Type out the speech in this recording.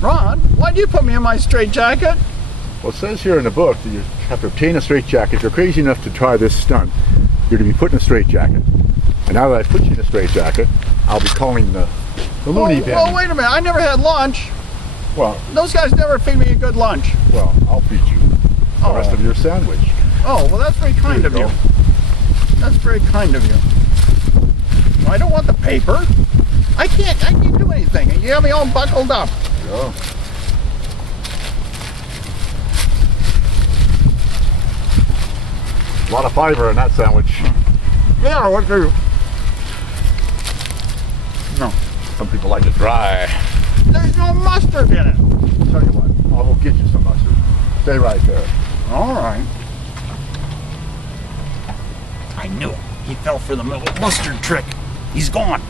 Ron, why'd you put me in my straitjacket? Well, it says here in the book that you have to obtain a straitjacket. If you're crazy enough to try this stunt, you're to be put in a straitjacket. And now that I put you in a straitjacket, I'll be calling the Looney bin. Well, wait a minute. I never had lunch. Well, Those guys never feed me a good lunch. well, I'll feed you the rest of your sandwich. Oh, well, that's very kind of you. That's very kind of you. I don't want the paper. I can't do anything. You have me all buckled up. Yeah. A lot of fiber in that sandwich. Yeah, what do you? No. Some people like it dry. There's no mustard in it. Tell you what, I'll go get you some mustard. Stay right there. All right. I knew it. He fell for the mustard trick. He's gone.